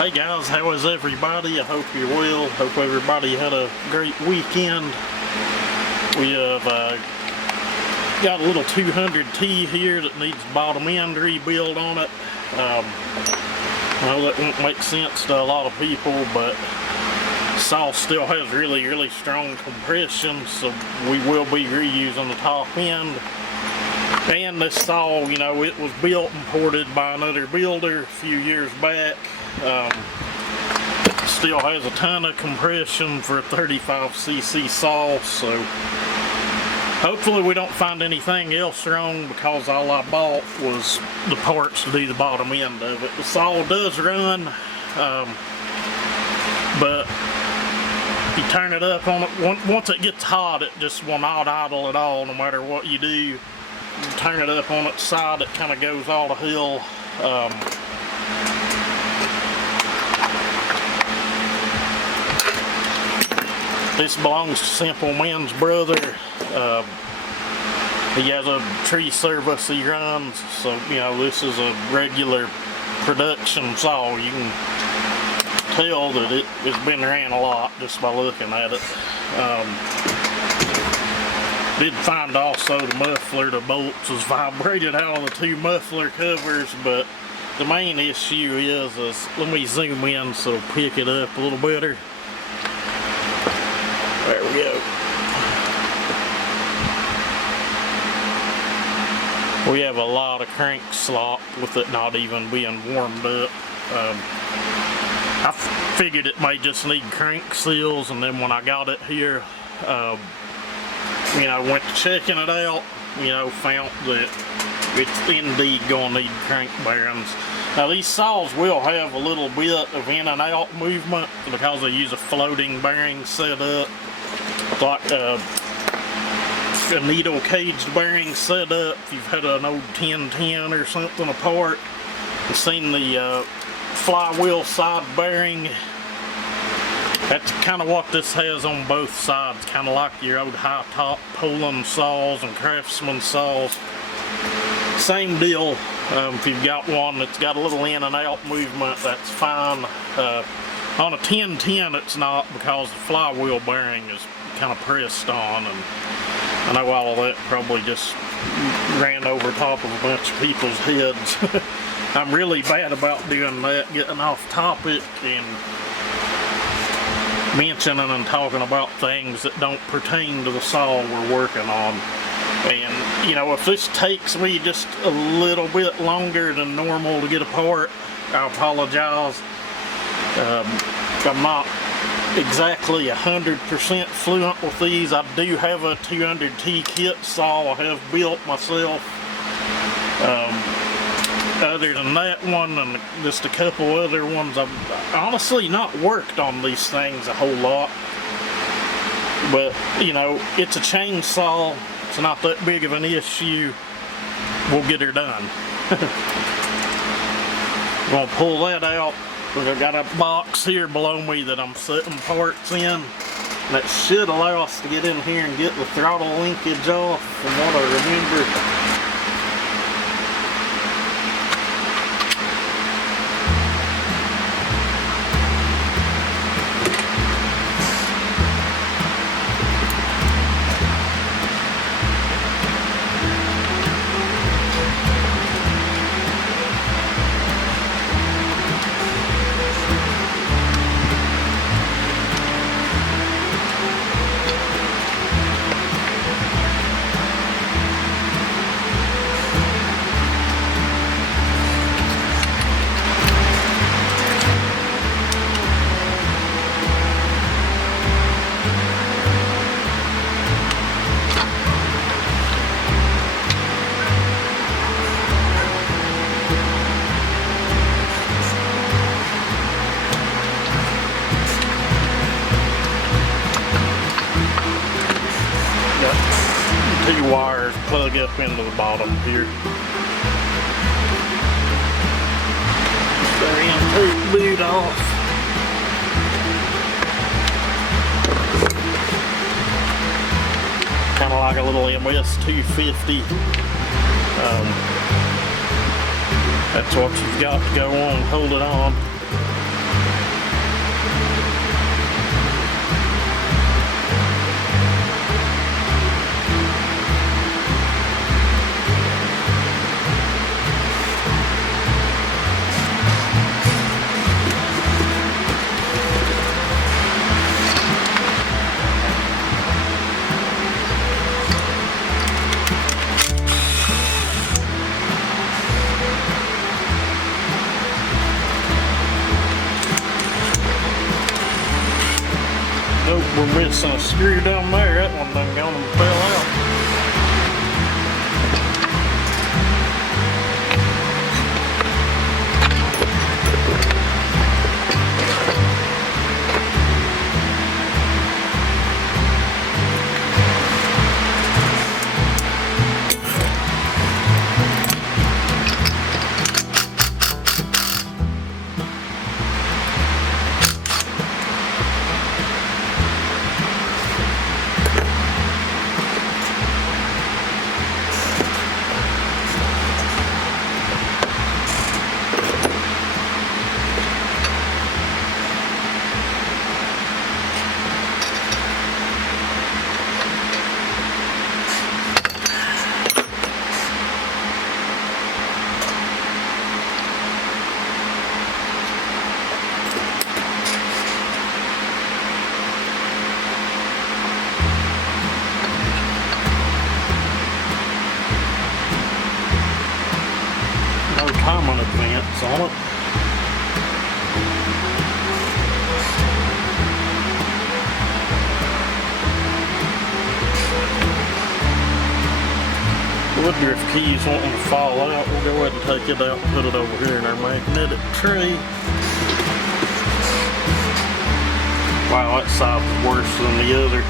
Hey guys, how is everybody? I hope you're well. Hope everybody had a great weekend. We have got a little 200t here that needs bottom end rebuild on it. I know that won't make sense to a lot of people, but saw still has really strong compression, so we will be reusing the top end. And this saw, you know, it was built and ported by another builder a few years back. Still has a ton of compression for a 35cc saw, so hopefully we don't find anything else wrong, because all I bought was the parts to do the bottom end of it. The saw does run, but you turn it up on it, once it gets hot, it just will not idle at all, no matter what you do. You turn it up on its side, it kind of goes all to hell. This belongs to Simple Man's brother. He has a tree service he runs, so you know this is a regular production saw. You can tell that it's been ran a lot just by looking at it. Did find also the muffler, the bolts was vibrated out of the two muffler covers, but the main issue is let me zoom in so it'll pick it up a little better. There we go. We have a lot of crank slop with it not even being warmed up. I figured it may just need crank seals, and then when I got it here, you know, went to checking it out, you know, found that it's indeed gonna need crank bearings. Now these saws will have a little bit of in and out movement because they use a floating bearing setup, like a needle caged bearing setup. If you've had an old 1010 or something apart, you've seen the flywheel side bearing. That's kind of what this has on both sides, kind of like your old high top Poland saws and Craftsman saws. Same deal. If you've got one that's got a little in and out movement, that's fine. On a 1010 it's not, because the flywheel bearing is kind of pressed on, and I know all of that probably just ran over top of a bunch of people's heads. I'm really bad about doing that, getting off topic and mentioning and talking about things that don't pertain to the saw we're working on. And you know, if this takes me just a little bit longer than normal to get apart, I apologize. I'm not exactly 100% fluent with these. I do have a 200t kit saw I have built myself. Other than that one and just a couple other ones, I've honestly not worked on these things a whole lot. But you know, it's a chainsaw. It's not that big of an issue. We'll get her done. I'm gonna pull that out. I've got a box here below me that I'm setting parts in. That should allow us to get in here and get the throttle linkage off, from what I remember. Two wires plug up into the bottom here. They're in to boot off. Kind of like a little MS250. That's what you've got to go on, hold it on. We're missing a screw down there. That one done gone and fell out. Timing advance on it. Wonder if keys wanting to fall out. We'll go ahead and take it out and put it over here in our magnetic tray. Wow, that side was worse than the other.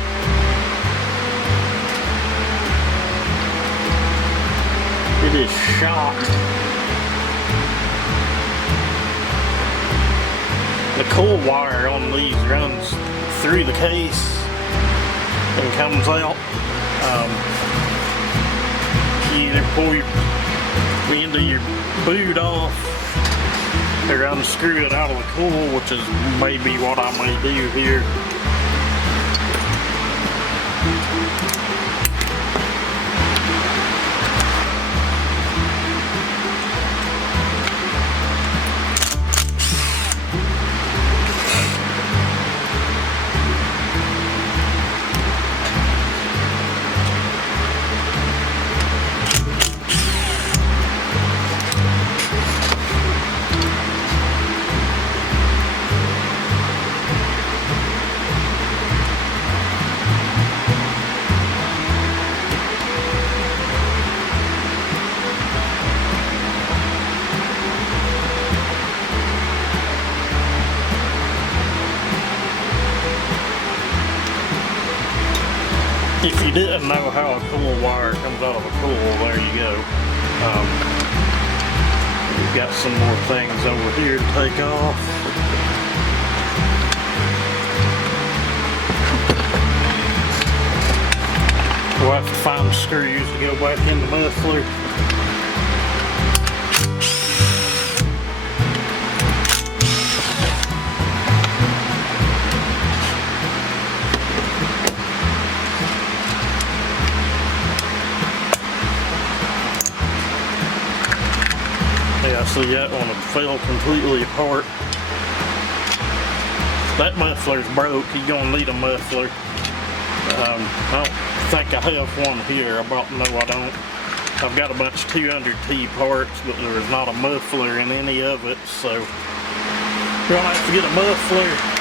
It is shot. The coil wire on these runs through the case and comes out. You either pull the end of your boot off or unscrew it out of the coil, which is maybe what I may do here. If you didn't know how a coil wire comes out of a coil, there you go. We've got some more things over here to take off. We'll have to find screws to go back in the muffler. Yeah, see that one fell completely apart. That muffler's broke. You're gonna need a muffler. I don't think I have one here. I don't. I've got a bunch of 200t parts, but there's not a muffler in any of it, so you're gonna have to get a muffler.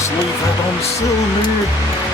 this lever on the cylinder.